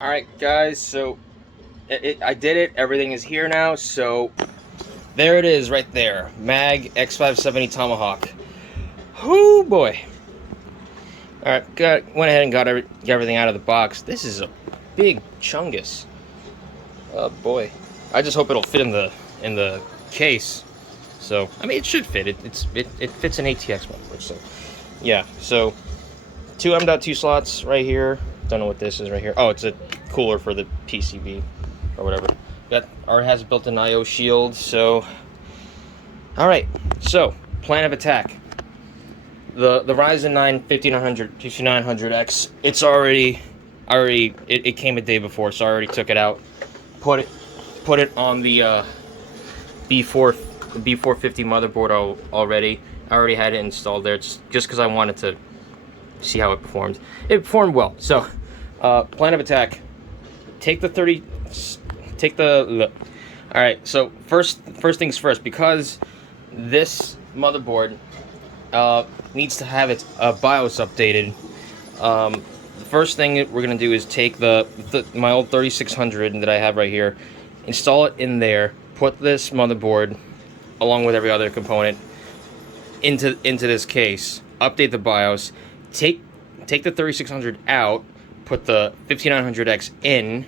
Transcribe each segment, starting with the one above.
Alright guys, so I did it, everything is here now, so there it is right there, MAG X570 Tomahawk. Whoo boy. Alright, went ahead and got everything out of the box. This is a big chungus. Oh boy. I just hope it'll fit in the case. So, I mean, it should fit. It fits an ATX motherboard, so yeah. So, two M.2 slots right here. Don't know what this is right here. Oh, it's a cooler for the PCB or whatever. Or it has a built-in IO shield. So, all right. So, plan of attack. The Ryzen 9 5900X. It's already it came a day before, so I already took it out. Put it on the B450 motherboard already. I already had it installed there just because I wanted to see how it performed. It performed well. So, plan of attack. All right. So first things first, because this motherboard needs to have its BIOS updated. The first thing that we're gonna do is take my old 3600 that I have right here, install it in there, put this motherboard along with every other component into this case, update the BIOS, take the 3600 out, put the 5900X in,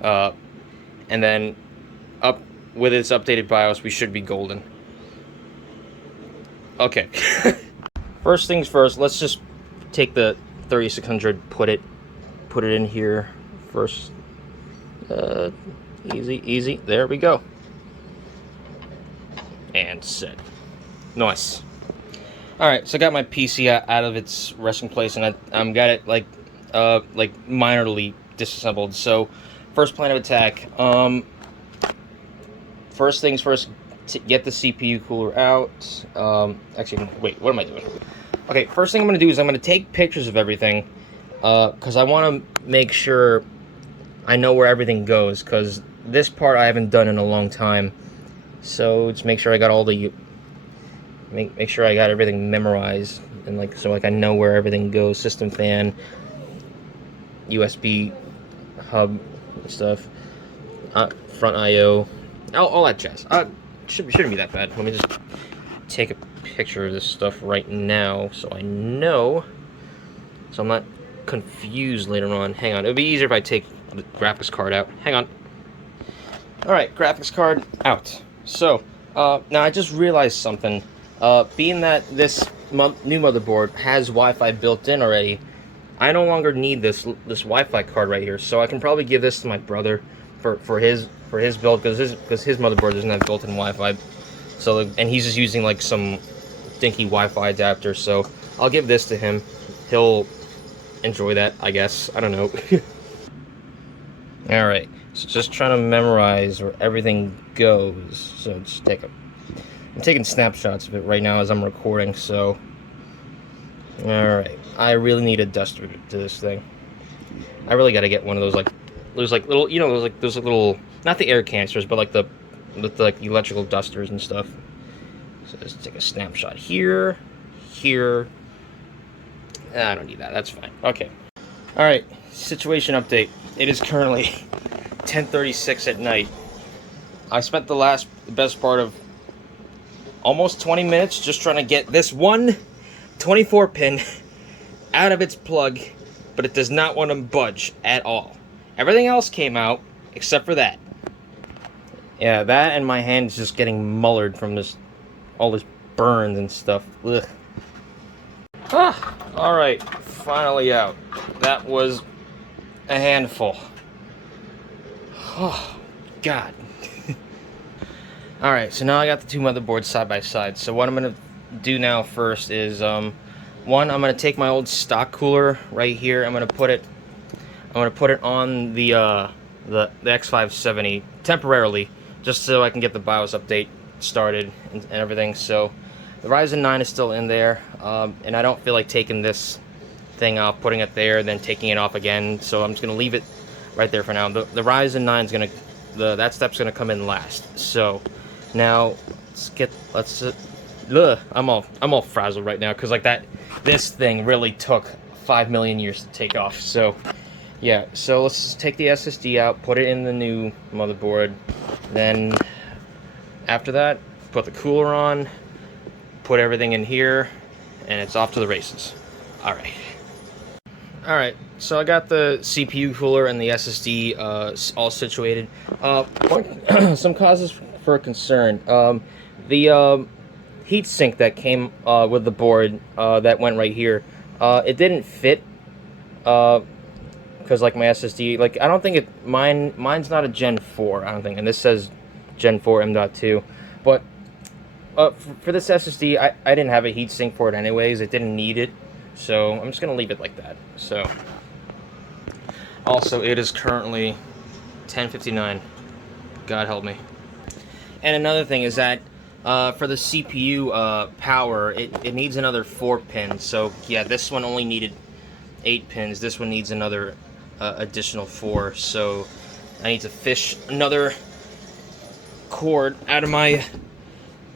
and then up with its updated BIOS, we should be golden. Okay. First things first, let's just take the 3600, put it in here first. Easy. There we go. And set. Nice. Alright, so I got my PC out of its resting place, and I'm got it like minorly disassembled. So, first plan of attack. First things first, get the CPU cooler out. Actually, wait, what am I doing? Okay, first thing I'm gonna do is I'm gonna take pictures of everything, because I want to make sure I know where everything goes. Because this part I haven't done in a long time. So let's make sure I got all the make sure I got everything memorized, and so I know where everything goes. System fan, USB hub stuff, front IO, all that jazz. Shouldn't be that bad. Let me just take a picture of this stuff right now so I know, so I'm not confused later on. Hang on, it would be easier if I take the graphics card out. Hang on. Alright, graphics card out. So, now I just realized something. Being that this new motherboard has Wi-Fi built in already, I no longer need this Wi-Fi card right here. So I can probably give this to my brother for his build, because his motherboard doesn't have built-in Wi-Fi. So, and he's just using like some dinky Wi-Fi adapter. So I'll give this to him. He'll enjoy that, I guess. I don't know. All right. So just trying to memorize where everything goes. So just I'm taking snapshots of it right now as I'm recording. So, all right. I really need a duster to this thing. I really got to get one of those little, you know, those little, not the air canisters, but like the electrical dusters and stuff. So just take a snapshot here. I don't need that. That's fine. Okay. All right. Situation update. It is currently 10:36 at night. I spent the best part of almost 20 minutes just trying to get this one 24 pin out of its plug, but it does not want to budge at all. Everything else came out except for that. Yeah, that, and my hand is just getting mullered from all this burns and stuff. Ugh. Alright, finally out. That was a handful. Oh, God. Alright, so now I got the two motherboards side by side. So what I'm going to do now first is, one, I'm going to take my old stock cooler right here. I'm going to put it on the X570 temporarily, just so I can get the BIOS update started and everything. So the Ryzen 9 is still in there, and I don't feel like taking this thing off, putting it there, then taking it off again. So I'm just going to leave it right there for now. The Ryzen 9 is going to, that step's going to come in last. So now I'm all frazzled right now, because this thing really took 5 million years to take off. So Yeah, so let's take the SSD out, put it in the new motherboard, then after that, put the cooler on, put everything in here, and it's off to the races. Alright. Alright, so I got the CPU cooler and the SSD all situated. Some causes for concern. The heatsink that came with the board that went right here, it didn't fit. Because like my SSD, like I don't think mine's not a Gen 4, I don't think, and this says Gen 4 M.2, but for this SSD, I didn't have a heatsink for it anyways. It didn't need it, so I'm just gonna leave it like that. So also, it is currently 10:59. God help me. And another thing is that for the CPU power, it needs another 4 pins. So yeah, this one only needed 8 pins. This one needs another additional 4. So I need to fish another cord out of my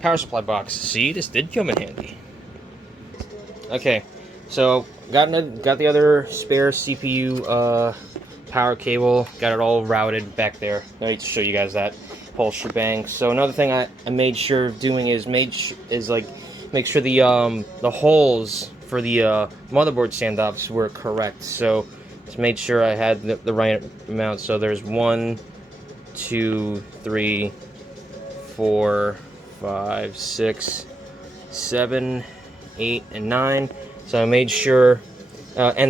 power supply box. See, this did come in handy. Okay, so got the other spare CPU power cable. Got it all routed back there. I need to show you guys that whole shebang. So another thing I made sure of doing is make sure the holes for the motherboard standoffs were correct. So just made sure I had the right amount. So there's 1, 2, 3, 4, 5, 6, 7, 8, and 9. So I made sure, I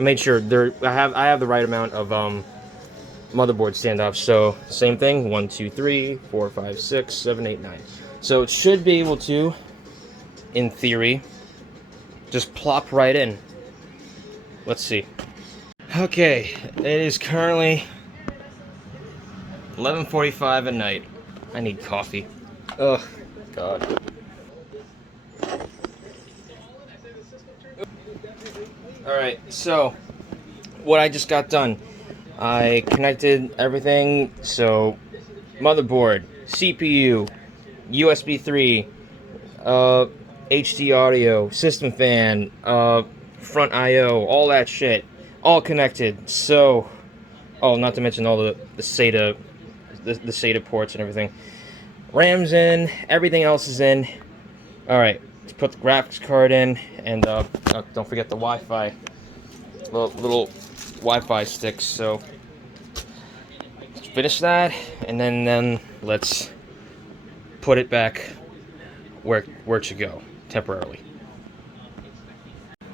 made sure I have the right amount of motherboard standoffs. So same thing, 1, 2, 3, 4, 5, 6, 7, 8, 9. So it should be able to, in theory, just plop right in. Let's see. Okay, it is currently 11:45 at night. I need coffee. Ugh, God. Alright, so what I just got done. I connected everything, so motherboard, CPU, USB 3, HD audio, system fan, front I/O, all that shit, all connected. So, oh, not to mention all the SATA, the SATA ports and everything. RAM's in, everything else is in. All right, let's put the graphics card in, and don't forget the Wi-Fi, little Wi-Fi sticks. So let's finish that, and then let's put it back where it should go temporarily.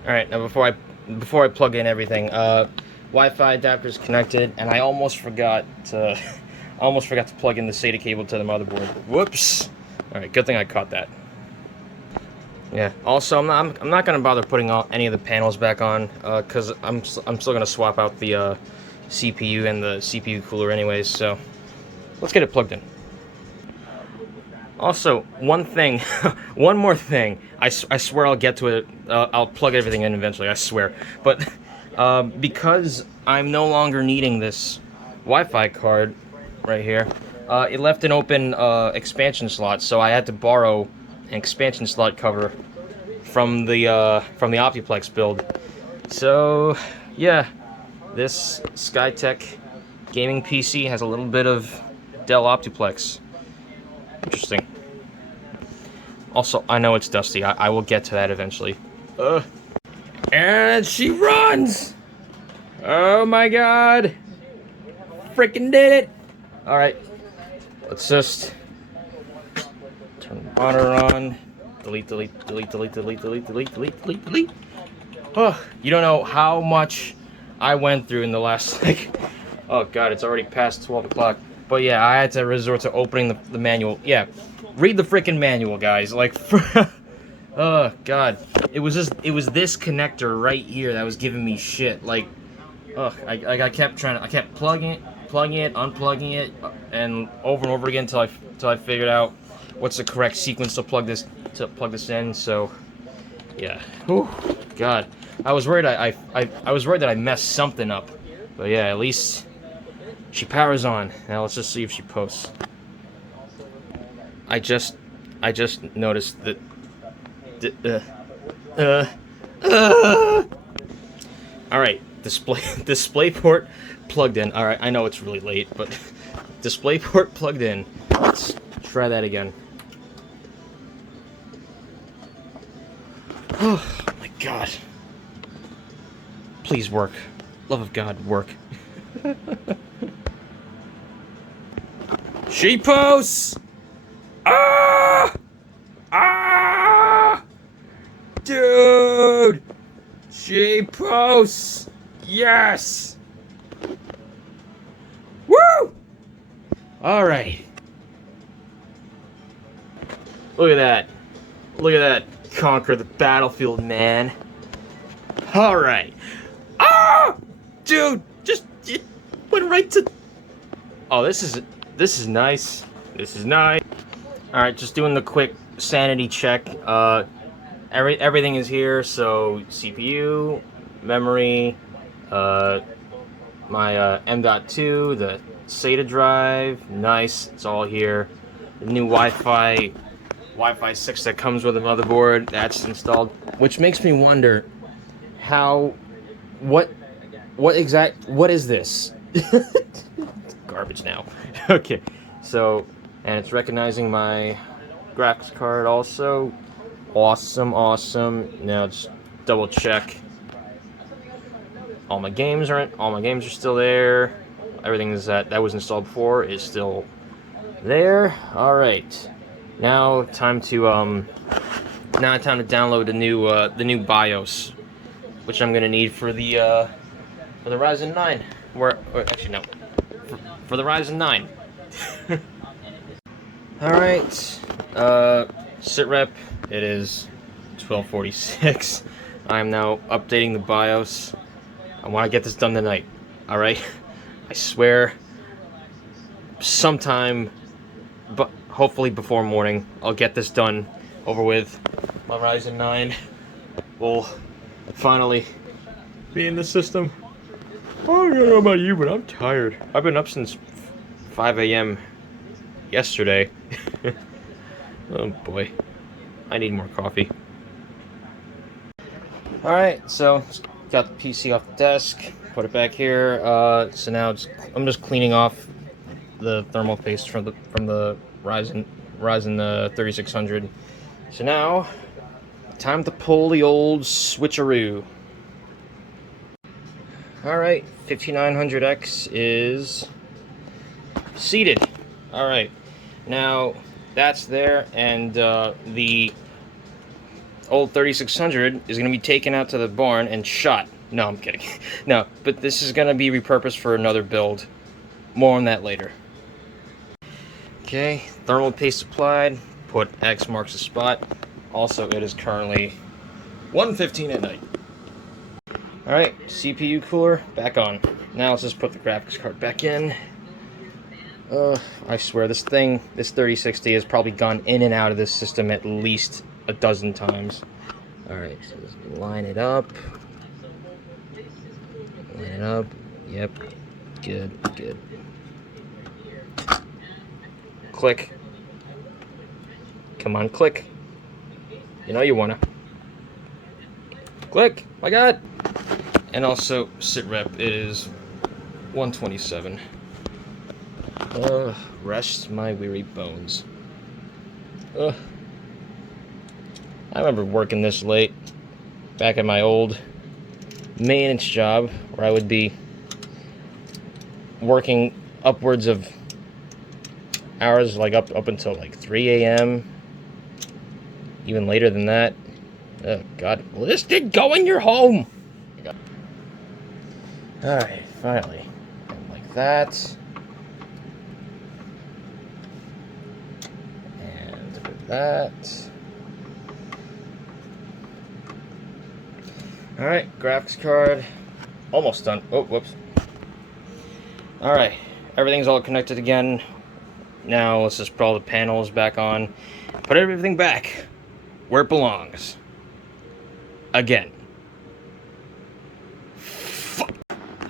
All right, now before I plug in everything, Wi-Fi adapter's connected, and I almost forgot to plug in the SATA cable to the motherboard. Whoops! All right, good thing I caught that. Yeah. Also, I'm not gonna bother putting any of the panels back on, cause I'm still gonna swap out the CPU and the CPU cooler anyways. So let's get it plugged in. Also, one thing, one more thing. I swear I'll get to it. I'll plug everything in eventually, I swear. But because I'm no longer needing this Wi-Fi card right here, it left an open expansion slot, so I had to borrow an expansion slot cover from the Optiplex build. So yeah, this Skytech gaming PC has a little bit of Dell Optiplex. Interesting. Also, I know it's dusty. I will get to that eventually. And she runs! Oh my god! Freaking did it! Alright. Let's just turn the monitor on. Delete. Oh, you don't know how much I went through in the last, oh god, it's already past 12 o'clock. But yeah, I had to resort to opening the manual. Yeah, read the freaking manual, guys. Like, oh god, it was this connector right here that was giving me shit. Like, I kept plugging it, unplugging it, and over again until I figured out what's the correct sequence to plug this in. So, yeah, whew, god, I was worried I was worried that I messed something up. But yeah, at least she powers on. Now let's just see if she posts. I just noticed that. All right, display port plugged in. All right, I know it's really late, but display port plugged in. Let's try that again. Oh my God! Please work. Love of God, work. Sheepos! Ah! Ah! Dude! Sheepos! Yes! Woo! Alright. Look at that. Look at that. Conquer the battlefield, man. Alright. Ah! Dude! Just it went right to... Oh, this is nice. This is nice. Alright, just doing the quick sanity check. Everything is here, so CPU, memory, my M.2, the Sata drive, nice, it's all here. The new Wi-Fi 6 that comes with the motherboard, that's installed. Which makes me wonder what is this? Garbage now. Okay, so, and it's recognizing my graphics card also. Awesome. Now just double check. All my games are still there. Everything that was installed before is still there. All right. Now time to download the new BIOS, which I'm gonna need for the Ryzen 9. Actually no, for the Ryzen 9. All right. Sitrep. It is 12:46. I am now updating the BIOS. I want to get this done tonight. All right. I swear. Sometime, but hopefully before morning, I'll get this done, over with. My Ryzen 9 will finally be in the system. Oh, I don't know about you, but I'm tired. I've been up since 5 a.m. yesterday. Oh boy, I need more coffee. Alright, so got the PC off the desk, put it back here. So now I'm just cleaning off the thermal paste from the Ryzen 3600. So now, time to pull the old switcheroo. Alright, 5900X is seated. Alright, now that's there, and the old 3600 is going to be taken out to the barn and shot. No, I'm kidding. No, but this is going to be repurposed for another build. More on that later. Okay, thermal paste applied. Put X marks the spot. Also, it is currently 1:15 at night. Alright, CPU cooler back on. Now let's just put the graphics card back in. I swear, this 3060 has probably gone in and out of this system at least a dozen times. Alright, so just line it up. Line it up. Yep. Good. Click. Come on, click. You know you wanna. Click! My God! And also, sitrep, it is 127. Rest my weary bones. I remember working this late back at my old maintenance job, where I would be working upwards of hours, like up until like 3 a.m. Even later than that. Oh God, will this thing go in your home? Alright, finally. And like that. And with that. Alright, graphics card. Almost done. Oh, whoops. Alright, everything's all connected again. Now let's just put all the panels back on. Put everything back where it belongs. Again.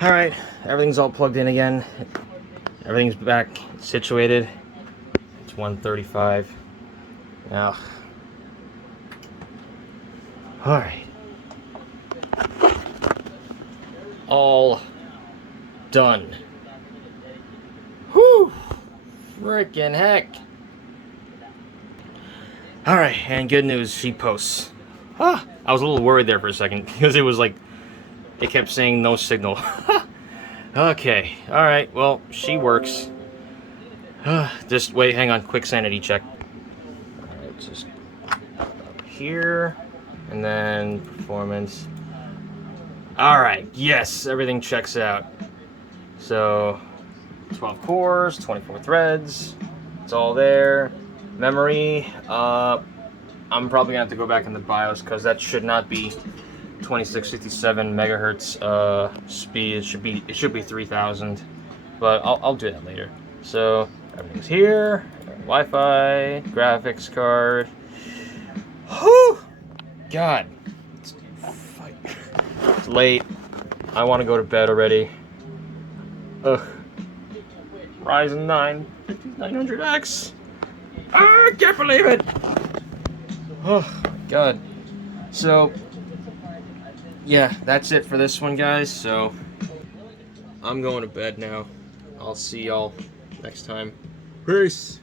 Alright, everything's all plugged in again. Everything's back situated. It's 1:35. Now. Alright. all done. Whew! Frickin' heck. Alright, and good news, she posts. I was a little worried there for a second, because it was like, it kept saying no signal. Okay, alright, well, she works. Just wait, hang on, quick sanity check. Alright, just up here, and then performance. Alright, yes, everything checks out. So, 12 cores, 24 threads, it's all there. Memory, I'm probably gonna have to go back in the BIOS because that should not be 2657 megahertz speed. It should be 3000, but I'll do that later. So everything's here. Wi-Fi, graphics card. Whew! God, it's late. I want to go to bed already. Ugh. Ryzen 9 5900X. I can't believe it. Oh my god. So yeah, that's it for this one, guys. So I'm going to bed now. I'll see y'all next time. Peace.